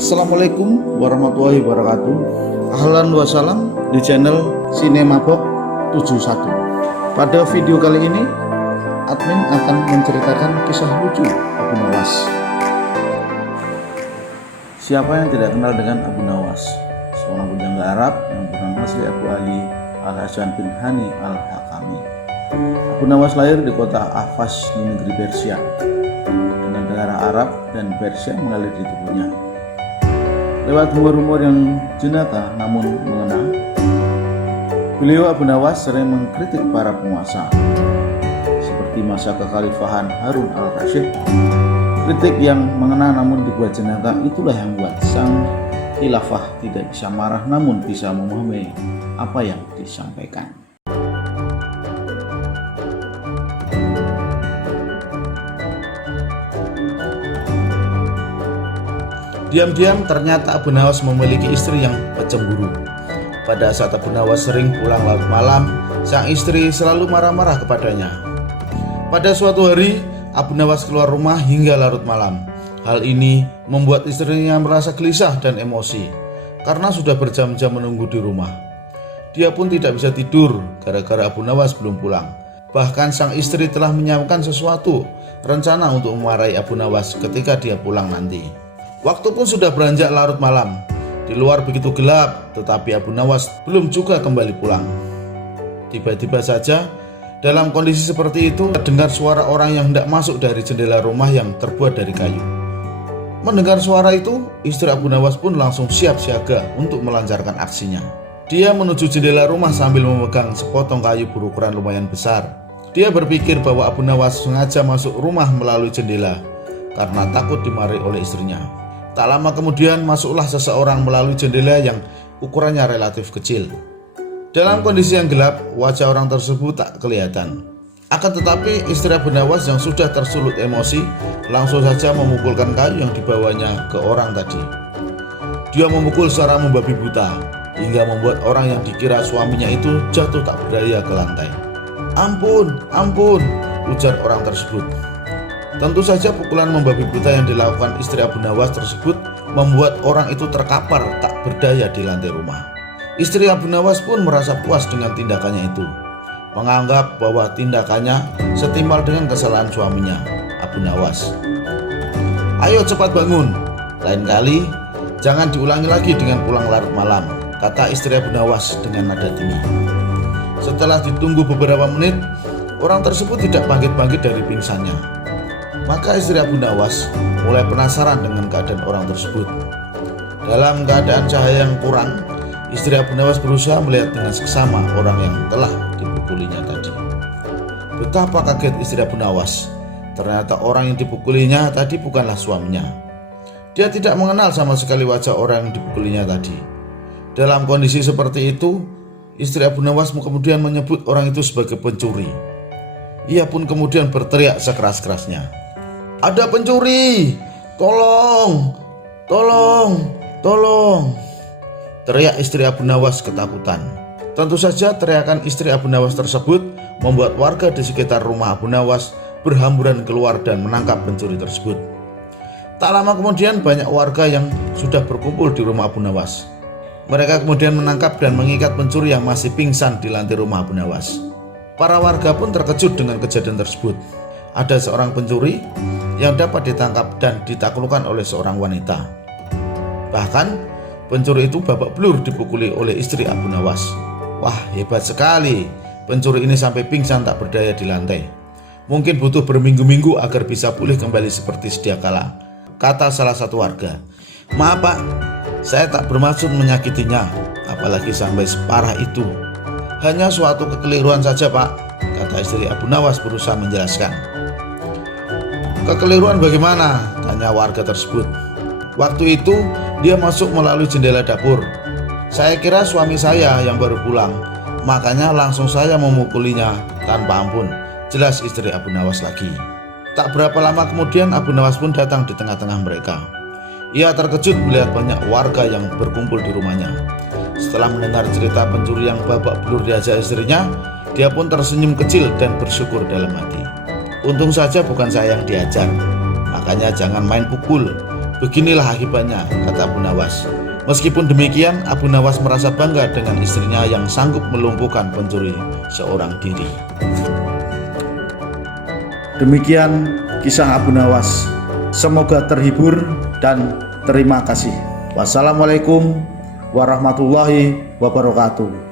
Assalamualaikum warahmatullahi wabarakatuh. Ahlan wa salam di channel Sinemabok 71. Pada video kali ini admin akan menceritakan kisah lucu Abu Nawas. Siapa yang tidak kenal dengan Abu Nawas, seorang pujangga Arab yang bernama asli Abu Ali Al-Hasan bin Hani Al-Hakami. Abu Nawas lahir di kota Ahvaz di negeri Persia, dengan darah Arab dan Persia mengalir di tubuhnya. Lewat humor-humor yang jenaka namun mengena, beliau Abu Nawas sering mengkritik para penguasa seperti masa kekhalifahan Harun al-Rasyid. Kritik yang mengena namun dibuat jenaka itulah yang membuat sang khilafah tidak bisa marah namun bisa memahami apa yang disampaikan. Diam-diam ternyata Abu Nawas memiliki istri yang pecemburu. Pada saat Abu Nawas sering pulang larut malam, sang istri selalu marah-marah kepadanya. Pada suatu hari, Abu Nawas keluar rumah hingga larut malam. Hal ini membuat istrinya merasa gelisah dan emosi karena sudah berjam-jam menunggu di rumah. Dia pun tidak bisa tidur gara-gara Abu Nawas belum pulang. Bahkan sang istri telah menyiapkan sesuatu rencana untuk memarahi Abu Nawas ketika dia pulang nanti. Waktu pun sudah beranjak larut malam. Di luar begitu gelap, tetapi Abu Nawas belum juga kembali pulang. Tiba-tiba saja, dalam kondisi seperti itu, terdengar suara orang yang hendak masuk dari jendela rumah yang terbuat dari kayu. Mendengar suara itu, istri Abu Nawas pun langsung siap siaga untuk melancarkan aksinya. Dia menuju jendela rumah sambil memegang sepotong kayu berukuran lumayan besar. Dia berpikir bahwa Abu Nawas sengaja masuk rumah melalui jendela karena takut dimarahi oleh istrinya. Tak lama kemudian masuklah seseorang melalui jendela yang ukurannya relatif kecil. Dalam kondisi yang gelap, wajah orang tersebut tak kelihatan. Akan tetapi istri Abu Nawas yang sudah tersulut emosi langsung saja memukulkan kayu yang dibawanya ke orang tadi. Dia memukul secara membabi buta hingga membuat orang yang dikira suaminya itu jatuh tak berdaya ke lantai. "Ampun, ampun," ujar orang tersebut. Tentu saja pukulan membabi buta yang dilakukan istri Abu Nawas tersebut membuat orang itu terkapar tak berdaya di lantai rumah. Istri Abu Nawas pun merasa puas dengan tindakannya itu, menganggap bahwa tindakannya setimpal dengan kesalahan suaminya, Abu Nawas. "Ayo cepat bangun, lain kali jangan diulangi lagi dengan pulang larut malam," kata istri Abu Nawas dengan nada tinggi. Setelah ditunggu beberapa menit, orang tersebut tidak bangkit-bangkit dari pingsannya. Maka istri Abu Nawas mulai penasaran dengan keadaan orang tersebut. Dalam keadaan cahaya yang kurang, istri Abu Nawas berusaha melihat dengan seksama orang yang telah dipukulinya tadi. Betapa kaget istri Abu Nawas. Ternyata orang yang dipukulinya tadi bukanlah suaminya. Dia tidak mengenal sama sekali wajah orang yang dipukulinya tadi. Dalam kondisi seperti itu, istri Abu Nawas kemudian menyebut orang itu sebagai pencuri. Ia pun kemudian berteriak sekeras-kerasnya, "Ada pencuri! Tolong! Tolong! Tolong!" Teriak istri Abu Nawas ketakutan. Tentu saja teriakan istri Abu Nawas tersebut membuat warga di sekitar rumah Abu Nawas berhamburan keluar dan menangkap pencuri tersebut. Tak lama kemudian banyak warga yang sudah berkumpul di rumah Abu Nawas. Mereka kemudian menangkap dan mengikat pencuri yang masih pingsan di lantai rumah Abu Nawas. Para warga pun terkejut dengan kejadian tersebut. Ada seorang pencuri yang dapat ditangkap dan ditaklukkan oleh seorang wanita. Bahkan pencuri itu babak belur dipukuli oleh istri Abu Nawas. Wah, hebat sekali. Pencuri ini sampai pingsan tak berdaya di lantai. Mungkin butuh berminggu-minggu agar bisa pulih kembali seperti sedia kala, kata salah satu warga. "Maaf Pak, saya tak bermaksud menyakitinya, apalagi sampai separah itu. Hanya suatu kekeliruan saja Pak," kata istri Abu Nawas berusaha menjelaskan. "Kekeliruan bagaimana?" tanya warga tersebut. "Waktu itu dia masuk melalui jendela dapur. Saya kira suami saya yang baru pulang, makanya langsung saya memukulinya tanpa ampun," jelas istri Abu Nawas lagi. Tak berapa lama kemudian Abu Nawas pun datang di tengah-tengah mereka. Ia terkejut melihat banyak warga yang berkumpul di rumahnya. Setelah mendengar cerita pencuri yang babak belur diajak istrinya, dia pun tersenyum kecil dan bersyukur dalam hati. "Untung saja bukan saya yang diajar, makanya jangan main pukul. Beginilah akibatnya, kata Abu Nawas. Meskipun demikian, Abu Nawas merasa bangga dengan istrinya yang sanggup melumpuhkan pencuri seorang diri. Demikian kisah Abu Nawas. Semoga terhibur dan terima kasih. Wassalamualaikum warahmatullahi wabarakatuh.